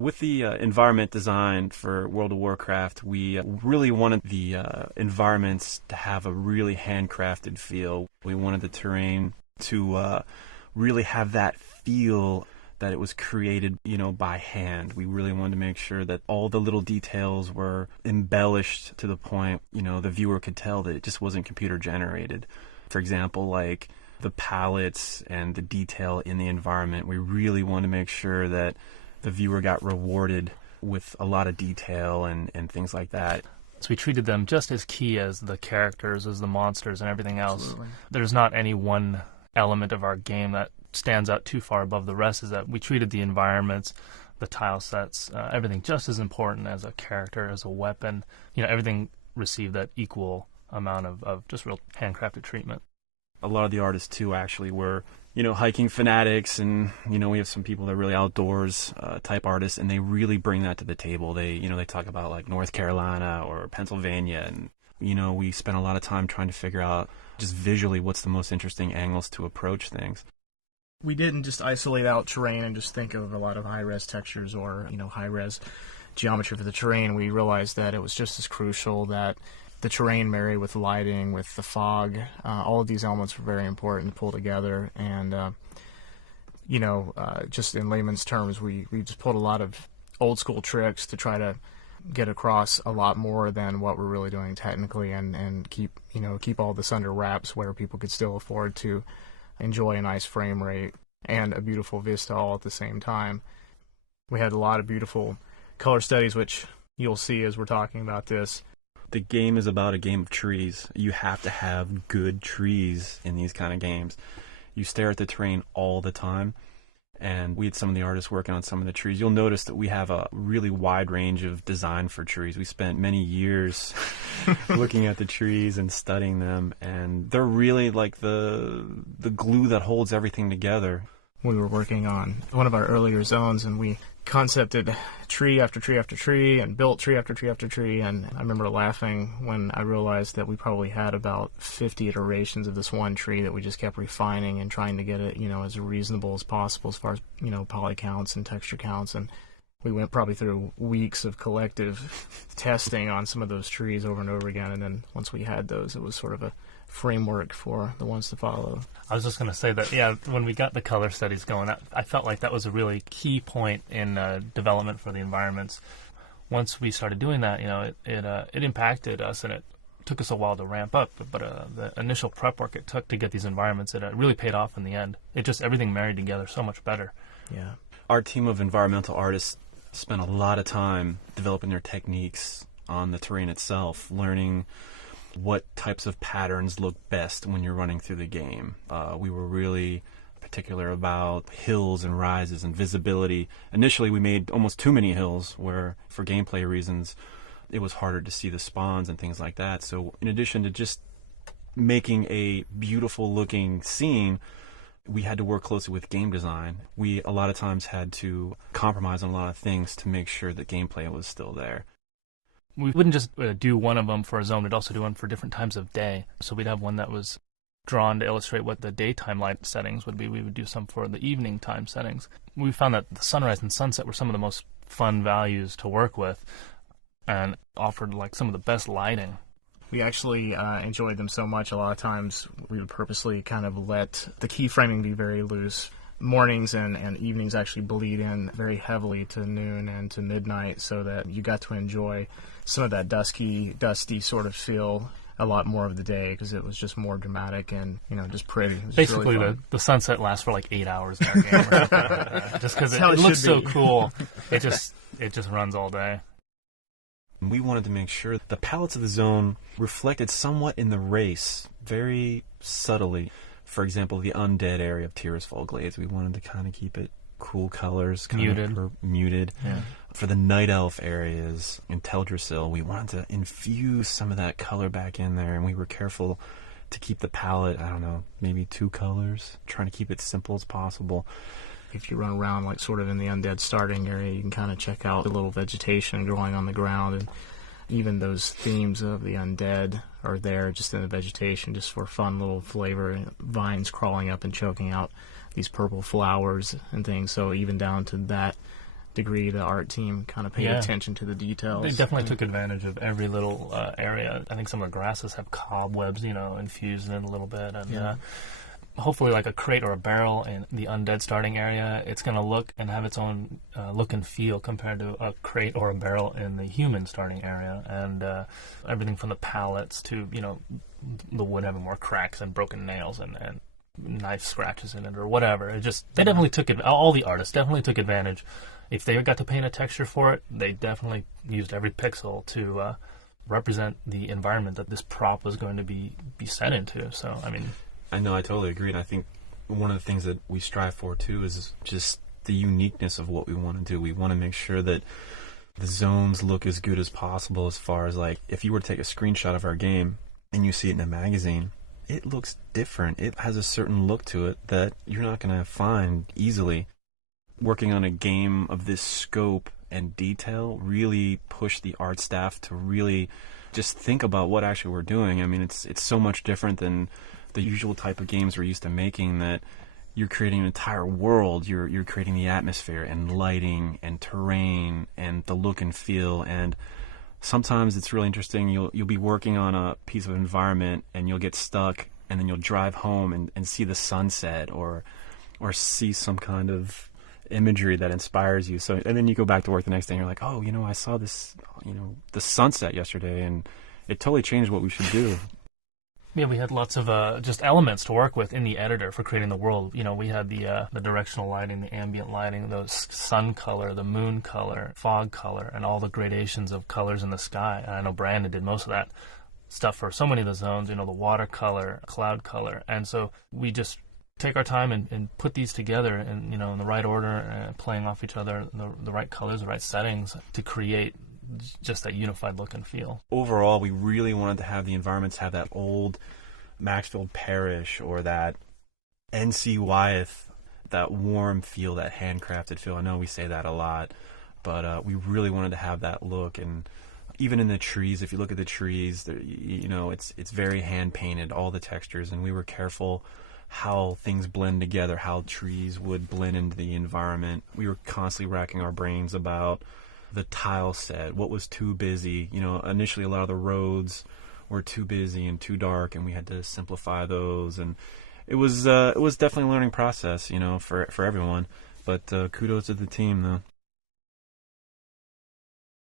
With the environment design for World of Warcraft, we really wanted the environments to have a really handcrafted feel. We wanted the terrain to really have that feel that it was created, by hand. We really wanted to make sure that all the little details were embellished to the point, the viewer could tell that it just wasn't computer generated. For example, like the palettes and the detail in the environment, we really wanted to make sure that the viewer got rewarded with a lot of detail and things like that. So we treated them just as key as the characters, as the monsters, and everything else. Absolutely. There's not any one element of our game that stands out too far above the rest. Is that we treated the environments, the tile sets, everything just as important as a character, as a weapon. Everything received that equal amount of just real handcrafted treatment. A lot of the artists, too, actually were hiking fanatics, and we have some people that are really outdoors type artists, and they really bring that to the table. They they talk about like North Carolina or Pennsylvania, and we spent a lot of time trying to figure out just visually what's the most interesting angles to approach things. We didn't just isolate out terrain and just think of a lot of high-res textures or high-res geometry for the terrain. We realized that it was just as crucial that the terrain married with lighting, with the fog, all of these elements were very important to pull together. And, just in layman's terms, we just pulled a lot of old-school tricks to try to get across a lot more than what we're really doing technically, and keep all this under wraps where people could still afford to enjoy a nice frame rate and a beautiful vista all at the same time. We had a lot of beautiful color studies, which you'll see as we're talking about this. The game is about a game of trees. You have to have good trees in these kind of games. You stare at the terrain all the time, and we had some of the artists working on some of the trees. You'll notice that we have a really wide range of design for trees. We spent many years looking at the trees and studying them, and they're really like the glue that holds everything together. We were working on one of our earlier zones, and we concepted tree after tree after tree and built tree after tree after tree. And I remember laughing when I realized that we probably had about 50 iterations of this one tree that we just kept refining and trying to get it, as reasonable as possible as far as, poly counts and texture counts. And we went probably through weeks of collective testing on some of those trees over and over again. And then once we had those, it was sort of a framework for the ones to follow. I was just going to say that, when we got the color studies going, I felt like that was a really key point in development for the environments. Once we started doing that, it impacted us, and it took us a while to ramp up. But the initial prep work it took to get these environments, it really paid off in the end. Everything married together so much better. Yeah. Our team of environmental artists spent a lot of time developing their techniques on the terrain itself, learning what types of patterns look best when you're running through the game. We were really particular about hills and rises and visibility. Initially, we made almost too many hills where, for gameplay reasons, it was harder to see the spawns and things like that. So in addition to just making a beautiful looking scene, we had to work closely with game design. We a lot of times had to compromise on a lot of things to make sure that gameplay was still there. We wouldn't just do one of them for a zone, we'd also do one for different times of day. So we'd have one that was drawn to illustrate what the daytime light settings would be. We would do some for the evening time settings. We found that the sunrise and sunset were some of the most fun values to work with and offered like some of the best lighting. We actually enjoyed them so much. A lot of times we would purposely kind of let the keyframing be very loose. Mornings and evenings actually bleed in very heavily to noon and to midnight, so that you got to enjoy some of that dusty sort of feel a lot more of the day, because it was just more dramatic and just pretty. Basically, really the sunset lasts for like 8 hours in our game, or something like that. Just because it looks so cool. It just runs all day. We wanted to make sure the palettes of the zone reflected somewhat in the race, very subtly. For example, the undead area of Tirisfal Glades, we wanted to kind of keep it cool colors, muted. Yeah. For the night elf areas in Teldrassil, we wanted to infuse some of that color back in there, and we were careful to keep the palette, maybe 2 colors, trying to keep it simple as possible. If you run around like sort of in the undead starting area, you can kind of check out the little vegetation growing on the ground, and even those themes of the undead are there just in the vegetation, just for fun little flavor. Vines crawling up and choking out these purple flowers and things. So even down to that degree the art team kind of paid attention to the details. They definitely took advantage of every little area. I think some of the grasses have cobwebs, infused in a little bit, and hopefully like a crate or a barrel in the undead starting area, it's going to look and have its own look and feel compared to a crate or a barrel in the human starting area, and everything from the pallets to the wood having more cracks and broken nails and knife scratches in it or whatever. They definitely took it. All the artists definitely took advantage. If they got to paint a texture for it, they definitely used every pixel to represent the environment that this prop was going to be set into. So, I mean, I know, I totally agree. And I think one of the things that we strive for too is just the uniqueness of what we want to do. We want to make sure that the zones look as good as possible, as far as like if you were to take a screenshot of our game and you see it in a magazine, it looks different. It has a certain look to it that you're not going to find easily. Working on a game of this scope and detail really pushed the art staff to really just think about what actually we're doing. I mean, it's so much different than the usual type of games we're used to making, that you're creating an entire world. You're creating the atmosphere and lighting and terrain and the look and feel. And sometimes it's really interesting. You'll be working on a piece of environment and you'll get stuck, and then you'll drive home and see the sunset or see some kind of imagery that inspires you. So, and then you go back to work the next day and you're like, oh, I saw this, the sunset yesterday, and it totally changed what we should do. Yeah, we had lots of just elements to work with in the editor for creating the world. We had the directional lighting, the ambient lighting, the sun color, the moon color, fog color, and all the gradations of colors in the sky. And I know Brandon did most of that stuff for so many of the zones, the watercolor, cloud color. And so we just take our time and put these together in the right order, playing off each other, the right colors, the right settings to create just that unified look and feel. Overall, we really wanted to have the environments have that old Maxfield Parish or that NC Wyeth, that warm feel, that handcrafted feel. I know we say that a lot, but we really wanted to have that look. And even in the trees, if you look at the trees, it's very hand painted, all the textures, and we were careful how things blend together, how trees would blend into the environment. We were constantly racking our brains about the tile set, what was too busy. Initially a lot of the roads were too busy and too dark, and we had to simplify those. And it was definitely a learning process, for everyone. But kudos to the team, though.